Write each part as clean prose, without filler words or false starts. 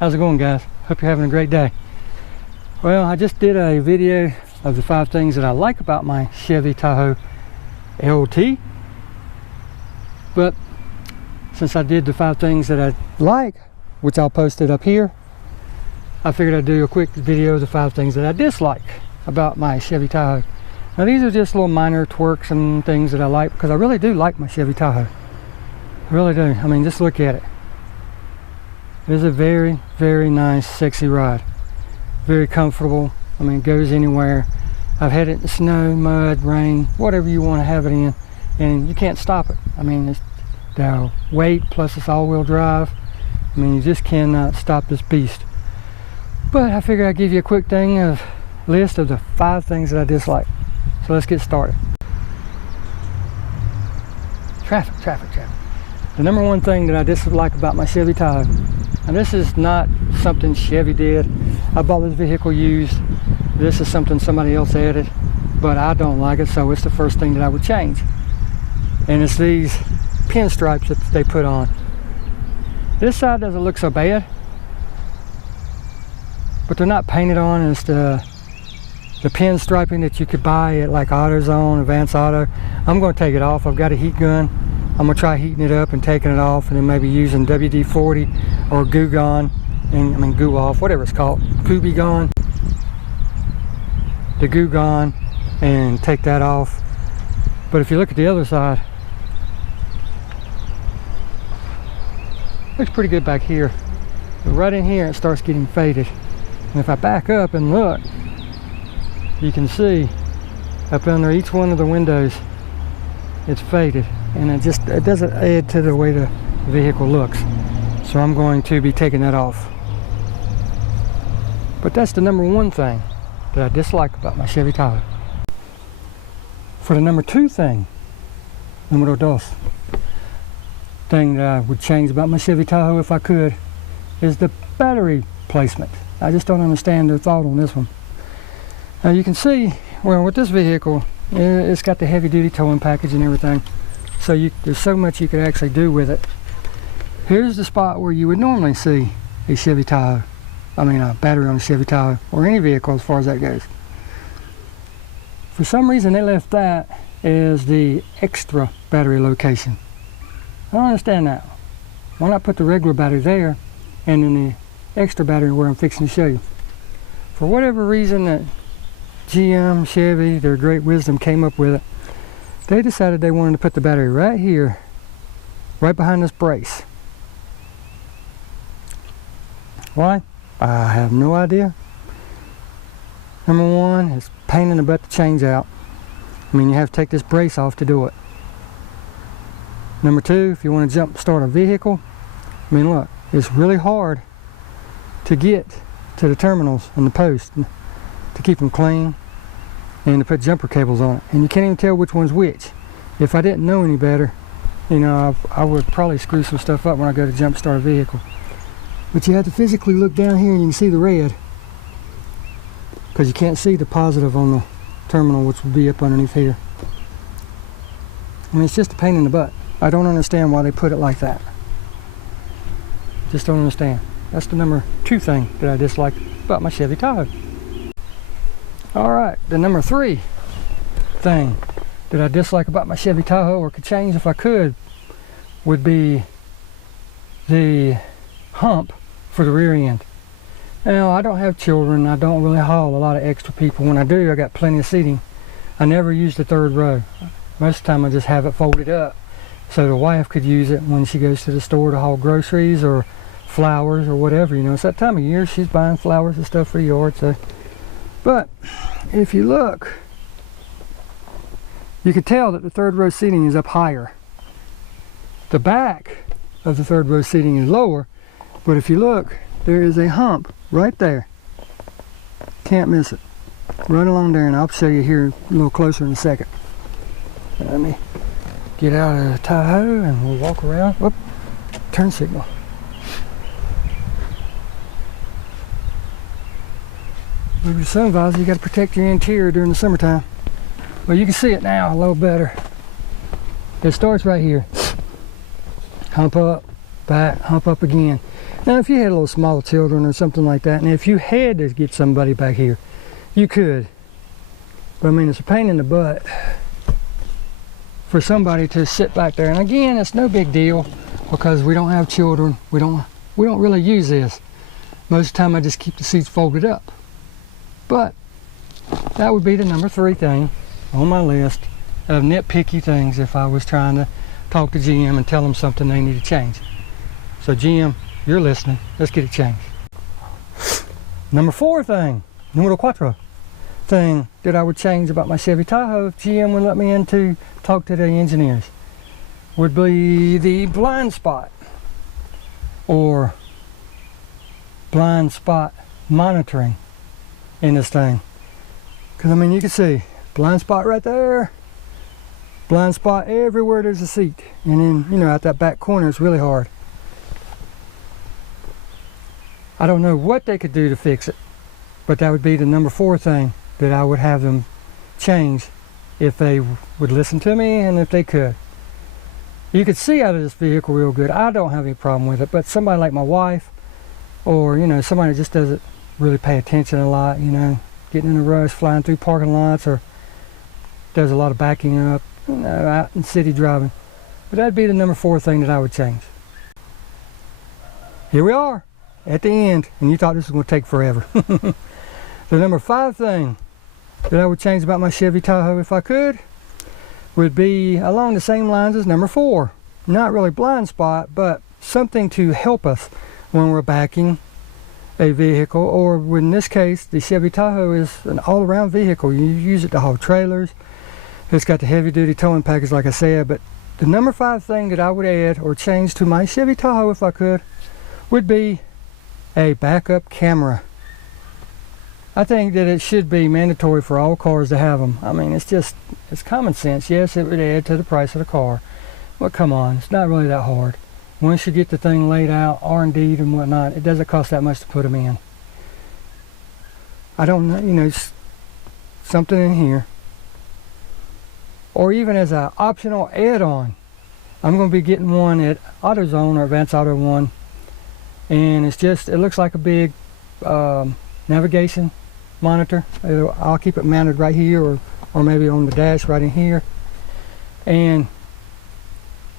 How's it going, guys? Hope you're having a great day. Well, I just did a video of the 5 things that I like about my Chevy Tahoe LT. But since I did the 5 things that I like, which I'll post it up here, I figured I'd do a quick video of the 5 things that I dislike about my Chevy Tahoe. Now these are just little minor twerks and things that I like, because I really do like my Chevy Tahoe. I really do. I mean, just look at it. It is a very, very nice, sexy ride. Very comfortable. I mean, it goes anywhere. I've had it in snow, mud, rain, whatever you want to have it in, and you can't stop it. I mean, it's the weight plus it's all-wheel drive. I mean, you just cannot stop this beast. But I figured I'd give you a quick list of the 5 things that I dislike. So let's get started. Traffic. The number 1 thing that I dislike about my Chevy Tahoe, and this is not something Chevy did. I bought this vehicle used. This is something somebody else added, but I don't like it, so it's the first thing that I would change. And it's these pinstripes that they put on. This side doesn't look so bad, but they're not painted on. It's the pinstriping that you could buy at like AutoZone, Advance Auto. I'm going to take it off. I've got a heat gun. I'm going to try heating it up and taking it off, and then maybe using WD-40 or Goo Gone, and Goo Off, whatever it's called, Kubi Gone, the Goo Gone, and take that off. But if you look at the other side, looks pretty good back here. But right in here it starts getting faded. And if I back up and look, you can see up under each one of the windows it's faded, and it doesn't add to the way the vehicle looks. So I'm going to be taking that off. But that's the number 1 thing that I dislike about my Chevy Tahoe. For the number 2 thing, numero dos, thing that I would change about my Chevy Tahoe if I could, is the battery placement. I just don't understand their thought on this one. Now you can see, well, with this vehicle, it's got the heavy duty towing package and everything, so there's so much you could actually do with it. Here's the spot where you would normally see a Chevy Tahoe, a battery on a Chevy Tahoe, or any vehicle as far as that goes. For some reason they left that as the extra battery location. I don't understand that. Why not put the regular battery there and then the extra battery where I'm fixing to show you? For whatever reason that GM, Chevy, their great wisdom came up with it, they decided they wanted to put the battery right here, right behind this brace. Why? I have no idea. Number 1, it's a pain in the butt to change out. I mean, you have to take this brace off to do it. Number 2, if you want to jump start a vehicle, I mean, look, it's really hard to get to the terminals and the posts to keep them clean and to put jumper cables on it, and you can't even tell which one's which. If I didn't know any better, I would probably screw some stuff up when I go to jump start a vehicle. But you have to physically look down here and you can see the red, because you can't see the positive on the terminal, which would be up underneath here. I mean, it's just a pain in the butt. I don't understand why they put it like that. Just don't understand. That's the number 2 thing that I dislike about my Chevy Tahoe. Alright, the number 3 thing that I dislike about my Chevy Tahoe, or could change if I could, would be the hump for the rear end. Now, I don't have children. I don't really haul a lot of extra people. When I do, I got plenty of seating. I never use the 3rd row. Most of the time I just have it folded up so the wife could use it when she goes to the store to haul groceries or flowers or whatever. It's that time of year, she's buying flowers and stuff for the yard. So, but if you look, you can tell that the 3rd row seating is up higher. The back of the 3rd row seating is lower, but if you look, there is a hump right there. Can't miss it. Right along there, and I'll show you here a little closer in a second. Let me get out of the Tahoe and we'll walk around. Whoop, turn signal. With your sun visor, you got to protect your interior during the summertime. Well, you can see it now a little better. It starts right here. Hump up, back, hump up again. Now if you had little small children or something like that, and if you had to get somebody back here, you could. But I mean, it's a pain in the butt for somebody to sit back there. And again, it's no big deal because we don't have children. We don't really use this. Most of the time I just keep the seats folded up. But that would be the number 3 thing on my list of nitpicky things if I was trying to talk to GM and tell them something they need to change. So GM, you're listening. Let's get it changed. Number 4 thing, numero 4 thing that I would change about my Chevy Tahoe if GM would let me in to talk to the engineers would be the blind spot or blind spot monitoring in this thing. Because I mean, you can see blind spot right there, blind spot everywhere there's a seat, and then, you know, out that back corner it's really hard. I don't know what they could do to fix it, but that would be the number 4 thing that I would have them change if they would listen to me and if they could. You could see out of this vehicle real good. I don't have any problem with it, but somebody like my wife, or you know, somebody that just doesn't really pay attention a lot, you know, getting in a rush, flying through parking lots, or does a lot of backing up, you know, out in city driving. But that'd be the number 4 thing that I would change. Here we are at the end, and you thought this was going to take forever. The number 5 thing that I would change about my Chevy Tahoe if I could would be along the same lines as number 4. Not really blind spot, but something to help us when we're backing a vehicle, or in this case, the Chevy Tahoe is an all-around vehicle. You use it to haul trailers. It's got the heavy-duty towing package, like I said, but the number 5 thing that I would add or change to my Chevy Tahoe if I could would be a backup camera. I think that it should be mandatory for all cars to have them. I mean, it's common sense. Yes, it would add to the price of the car, but come on, it's not really that hard. Once you get the thing laid out, R&D'd and whatnot, it doesn't cost that much to put them in. I don't know, you know, something in here, or even as an optional add-on. I'm going to be getting one at AutoZone or Advance Auto One, and it looks like a big navigation monitor. I'll keep it mounted right here, or maybe on the dash right in here, and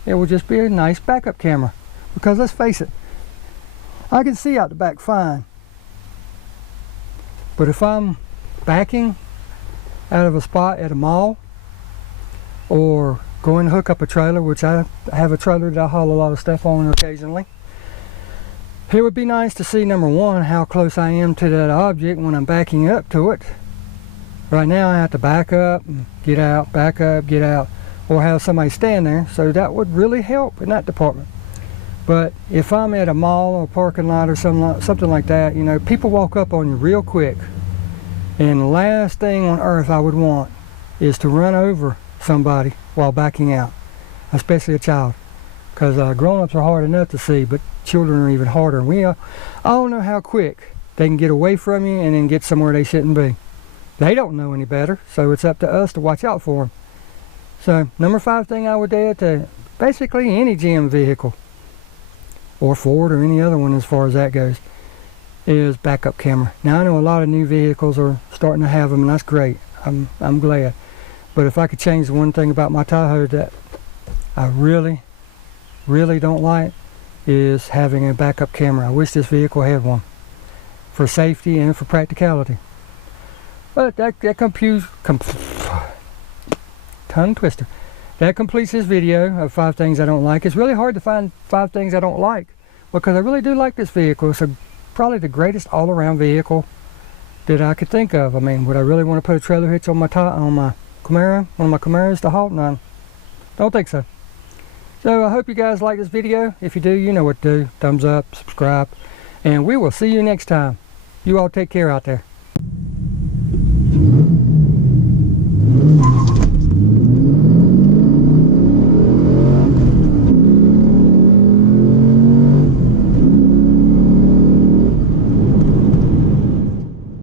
it will just be a nice backup camera. Because let's face it, I can see out the back fine, but if I'm backing out of a spot at a mall or going to hook up a trailer, which I have a trailer that I haul a lot of stuff on occasionally, it would be nice to see, number 1, how close I am to that object when I'm backing up to it. Right now I have to back up, get out, back up, get out, or have somebody stand there, so that would really help in that department. But if I'm at a mall or parking lot or something like that, you know, people walk up on you real quick, and the last thing on earth I would want is to run over somebody while backing out, especially a child, because grown-ups are hard enough to see, but children are even harder. We all know how quick they can get away from you and then get somewhere they shouldn't be. They don't know any better, so it's up to us to watch out for them. So number 5 thing I would add to basically any GM vehicle, or Ford or any other one as far as that goes, is backup camera. Now I know a lot of new vehicles are starting to have them, and that's great. I'm glad. But if I could change the one thing about my Tahoe that I really don't like, is having a backup camera. I wish this vehicle had one for safety and for practicality. But that tongue twister. That completes this video of 5 things I don't like. It's really hard to find 5 things I don't like, because I really do like this vehicle. It's probably the greatest all-around vehicle that I could think of. I mean, would I really want to put a trailer hitch on my Camaro, one of my Camaros to haul? None. Don't think so. So I hope you guys like this video. If you do, you know what to do. Thumbs up, subscribe, and we will see you next time. You all take care out there.